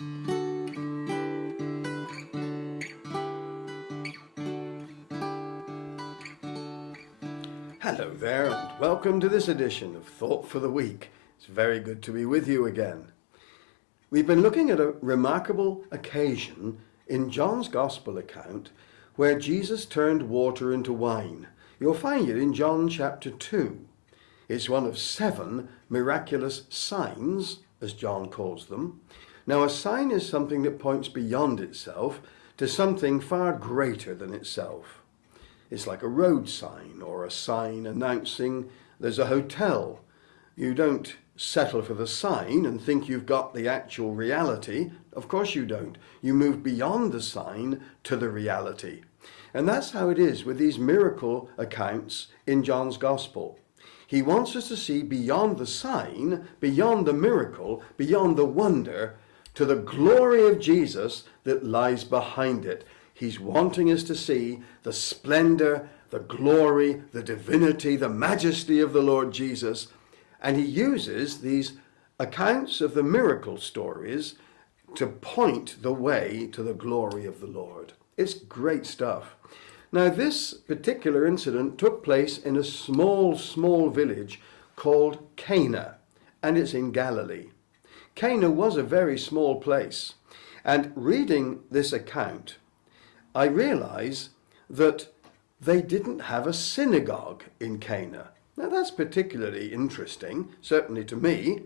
Hello there, and welcome to this edition of Thought for the Week. It's very good to be with you again. We've been looking at a remarkable occasion in John's Gospel account where Jesus turned water into wine. You'll find it in John chapter 2. It's one of 7 miraculous signs, as John calls them. Now, a sign is something that points beyond itself to something far greater than itself. It's like a road sign or a sign announcing there's a hotel. You don't settle for the sign and think you've got the actual reality. Of course you don't. You move beyond the sign to the reality. And that's how it is with these miracle accounts in John's Gospel. He wants us to see beyond the sign, beyond the miracle, beyond the wonder, to the glory of Jesus that lies behind it. He's wanting us to see the splendor, the glory, the divinity, the majesty of the Lord Jesus. And he uses these accounts of the miracle stories to point the way to the glory of the Lord. It's great stuff. Now, this particular incident took place in a small village called Cana, and it's in Galilee. Cana was a very small place. And reading this account, I realize that they didn't have a synagogue in Cana. Now that's particularly interesting, certainly to me,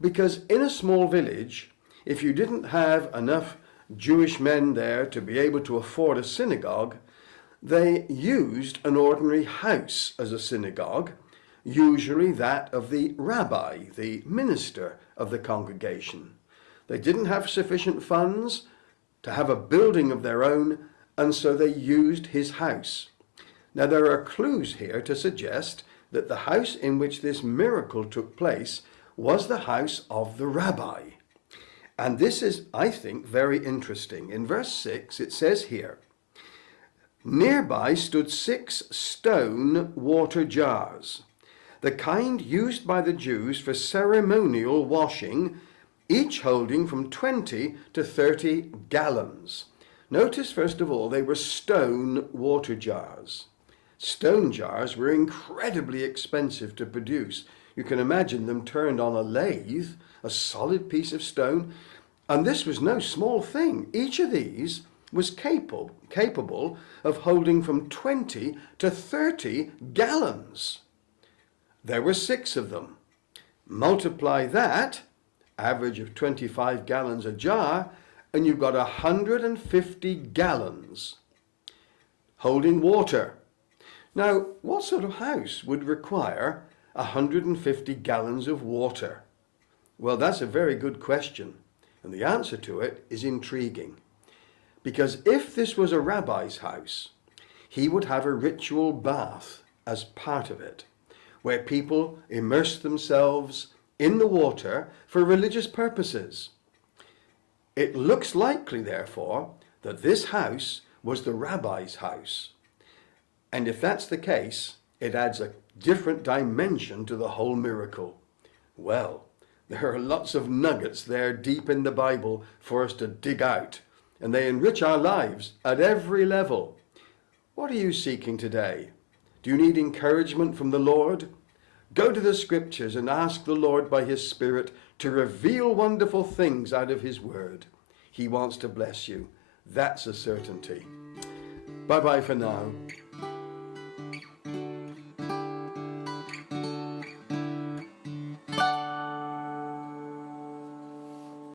because in a small village, if you didn't have enough Jewish men there to be able to afford a synagogue, they used an ordinary house as a synagogue, usually that of the rabbi, the minister of the congregation. They didn't have sufficient funds to have a building of their own, and so they used his house. Now there are clues here to suggest that the house in which this miracle took place was the house of the rabbi. And this is, I think, very interesting. In verse 6 it says here, "Nearby stood 6 stone water jars, the kind used by the Jews for ceremonial washing, each holding from 20 to 30 gallons. Notice, first of all, they were stone water jars. Stone jars were incredibly expensive to produce. You can imagine them turned on a lathe, a solid piece of stone, and this was no small thing. Each of these was capable of holding from 20 to 30 gallons. There were 6 of them. Multiply that, average of 25 gallons a jar, and you've got 150 gallons holding water. Now, what sort of house would require 150 gallons of water? Well, that's a very good question, and the answer to it is intriguing. Because if this was a rabbi's house, he would have a ritual bath as part of it, where people immerse themselves in the water for religious purposes. It looks likely, therefore, that this house was the rabbi's house. And if that's the case, it adds a different dimension to the whole miracle. Well, there are lots of nuggets there deep in the Bible for us to dig out, and they enrich our lives at every level. What are you seeking today? Do you need encouragement from the Lord? Go to the scriptures and ask the Lord by his Spirit to reveal wonderful things out of his word. He wants to bless you. That's a certainty. Bye-bye for now.